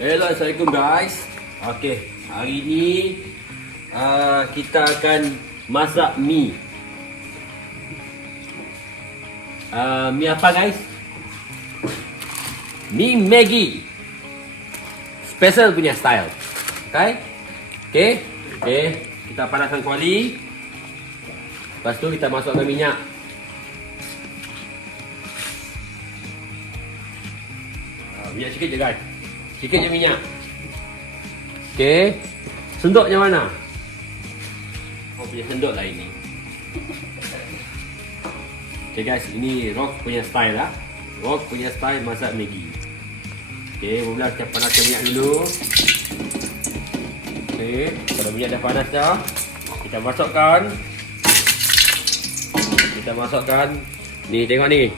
Hello, Assalamualaikum guys. Okey, hari ni kita akan masak mi. Mi apa guys? Mi Maggi. Special punya style. Okay? Kita panaskan kuali. Lepas tu kita masukkan minyak. Minyak sikit je guys. Sikit je minyak. Okey. Sendoknya mana? Oh, punya sendok lah ini. Okey guys, ini Rock punya style lah. Rock punya style masak Maggi. Okey, mula kita panaskan minyak dulu. Okey, kalau minyak dah panas dah, kita masukkan. Ni tengok ni.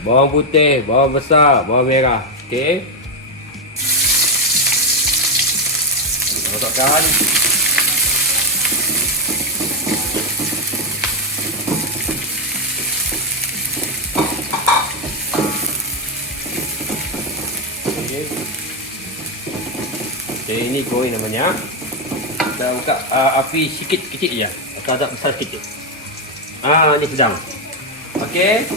Bawang putih, bawang besar, bawang merah. Okey. Kita masukkan. Okey. Okey, ini goreng namanya. Kita buka api sikit kecil je. Agak besar sikit. Ni sedang. Okey.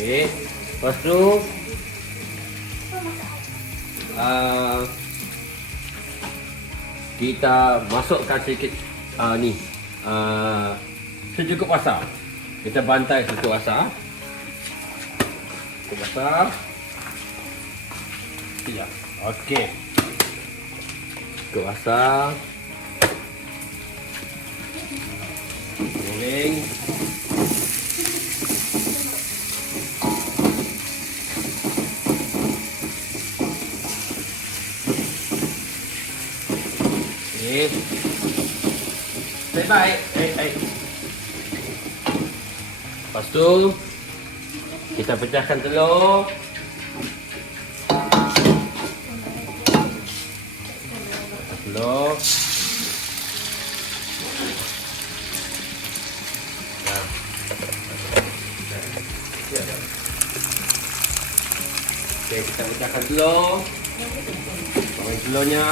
Okey, lepas tu kita masukkan sedikit secukup rasa. Kita bantai secukup rasa. Secukup rasa. Ya, okey. Secukup rasa. Goreng. Baik. Lepas tu kita pecahkan telur. Telur. Okey, kita pecahkan telur. Goreng telurnya.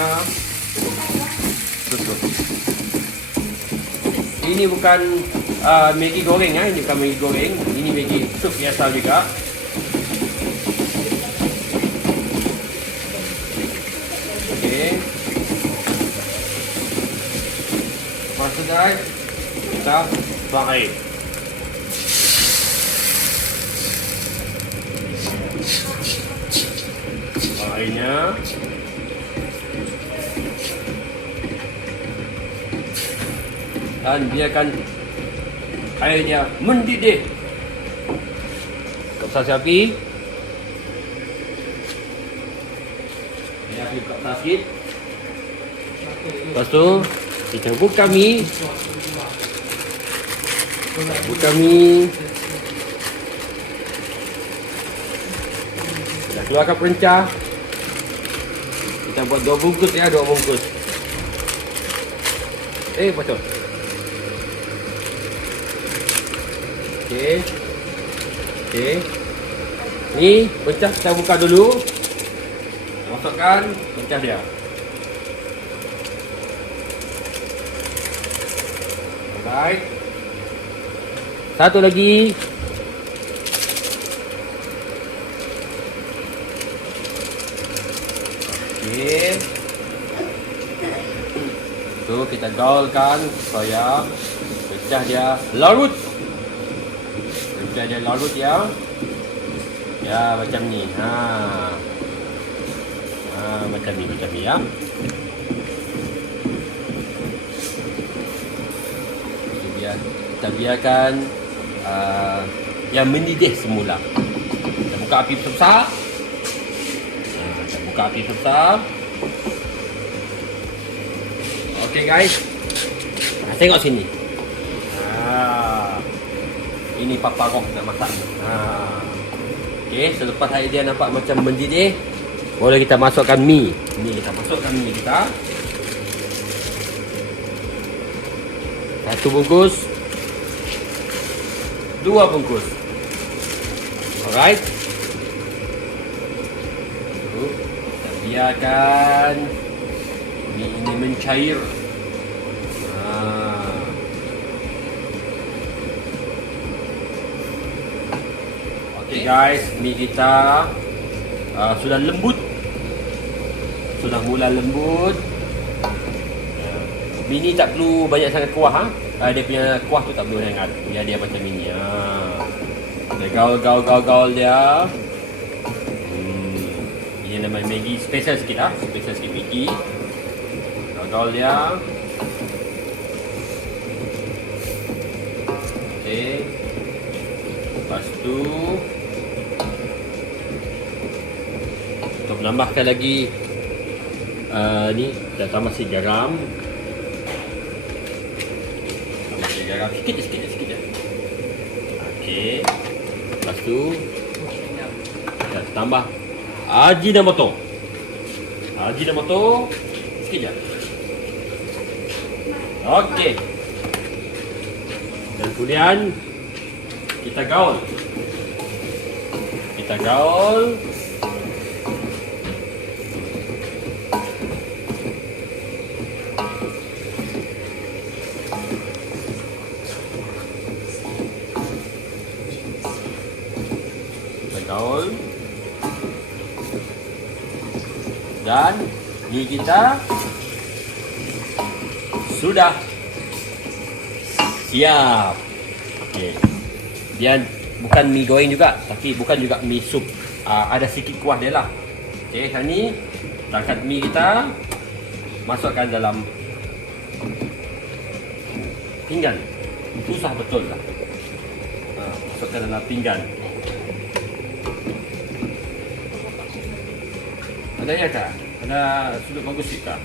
Tutup. Ini bukan Maggi goreng ini bukan Maggi goreng. Ini Maggi sup biasa juga. Okey. Masuk guys. Kita tuang air. Tuang airnya. Dan biarkan airnya mendidih. Besar api. Ini api buka sikit. Lepas tu kita buka mi. Kita keluarkan perencah. Kita buat 2 bungkus ya, 2 bungkus. Betul. Okey. Ni pecah kita buka dulu. Masukkan pecah dia. Alright. Satu lagi. Okey. Tu kita gaulkan supaya pecah dia larut. Dia larut ya. Ya, macam ni. Macam ni ya. Kita biarkan yang mendidih semula. Kita buka api besar. Okey guys. Tengok sini. Ini Papa Rock nak masak. Okey, selepas air dia nampak macam mendidih, boleh kita masukkan mi. Ini kita masukkan mi kita. 1 bungkus. 2 bungkus. Alright. Kita biarkan mie ini mencair. Okay guys, mie kita sudah lembut. Sudah mula lembut. Mie ni tak perlu banyak sangat kuah. Dia punya kuah tu tak perlu sangat. Biar dia macam ini. Dia gaul dia. Ini namanya Maggi. Special sikit Special sikit Maggi. Gaul dia. Okay. Lepas tu untuk menambahkan lagi ni kita tambah sikit garam. Tambah sikit garam sikit je. Okey. Lepas tu kita tambah Ajinomoto. Sikit je. Okey. Dan kemudian kita gaul. Dan mie kita sudah siap. Okey. Dia bukan mie goreng juga, tapi bukan juga mie sup. Ada sedikit kuah dia lah. Okey, sekarang ni kita angkat mie kita, masukkan dalam pinggan. Susah betul lah. Masukkan dalam pinggan. Ada ya kak? Ada sudut bagus kak?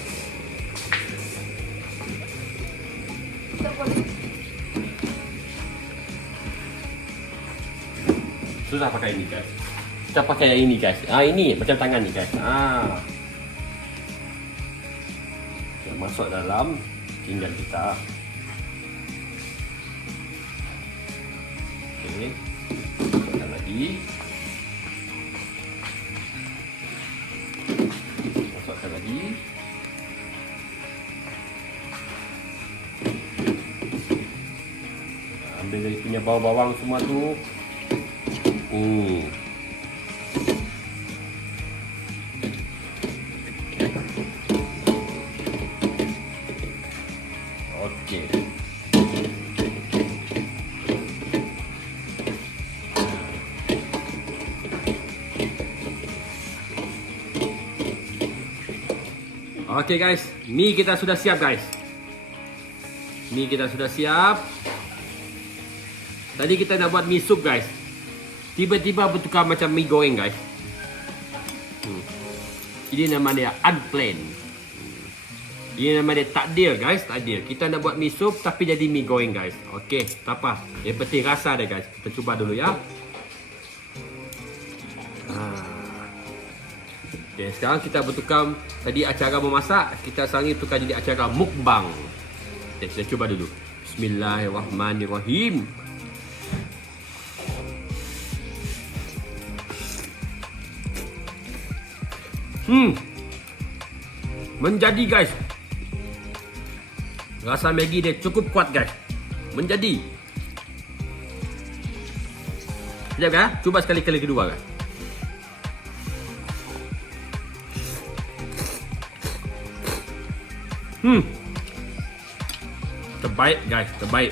Susah pakai ini guys. Kita pakai yang ini guys. Ini macam tangan ni guys. Kita masuk dalam pinggan kita. Okey. Masukkan lagi. Ambil dari punya bawang-bawang semua tu. Okey. Okey guys, mie kita sudah siap guys. Mie kita sudah siap. Tadi kita nak buat mie sup guys. Tiba-tiba bertukar macam mie goreng guys. Ini nama dia unplanned. Ini nama dia takdir guys, takdir. Kita nak buat mie sup tapi jadi mie goreng guys. Okey, tak apa. Yang penting rasa dia guys. Kita cuba dulu ya. Okay, sekarang kita bertukar. Tadi acara memasak, kita sekarang ni tukar jadi acara mukbang. Okay, kita cuba dulu. Bismillahirrahmanirrahim. Menjadi guys. Rasa Maggi dia cukup kuat guys. Menjadi. Sekejap ya. Cuba sekali-kali kedua guys. Terbaik guys, terbaik.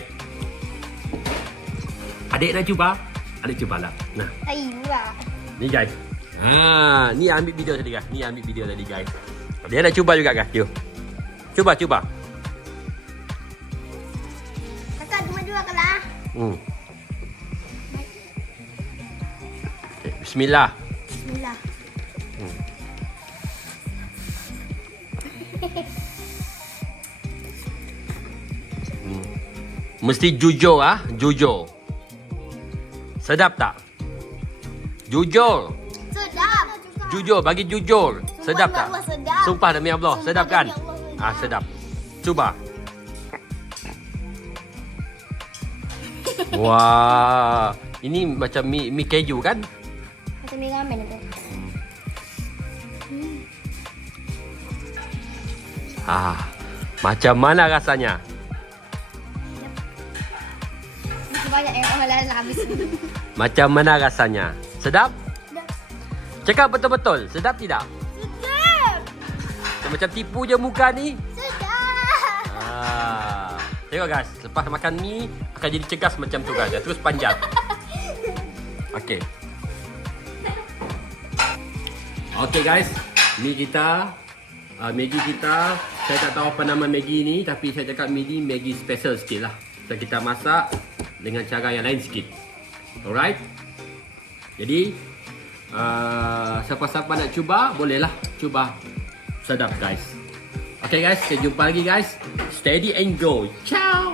Adik nak cuba? Adik cubalah. Nah. Ni guys. Ni ambil video tadi guys. Ni ambil video tadi guys. Dia nak cuba juga guys. Yuk. Cuba. Kakak dua-dua kalah. Okay, bismillah. Mesti jujur jujur. Sedap tak? Jujur. Sedap. Jujur, bagi jujur. Sedap tak? Sedap. Sumpah demi Allah, sedap kan? Demi Allah, sedap. Sedap. Cuba. Wah, ini macam mi keju kan? Macam mi ramen tu. Macam mana rasanya? Masih banyak yang orang lain habis. Macam mana rasanya? Sedap? Sedap. Cakap betul-betul, sedap tidak? Sedap. Macam tipu je muka ni. Sedap. Tengok guys, lepas makan mi akan jadi cegas macam tu guys. Terus panjat. Okey. Okey guys, Maggi kita, saya tak tahu apa nama Maggi ni, tapi saya cakap Maggi special sikit lah. So, kita masak dengan cara yang lain sikit. Alright. Jadi siapa-siapa nak cuba, bolehlah cuba. Sedap guys. Okay guys, kita jumpa lagi guys. Steady and go. Ciao.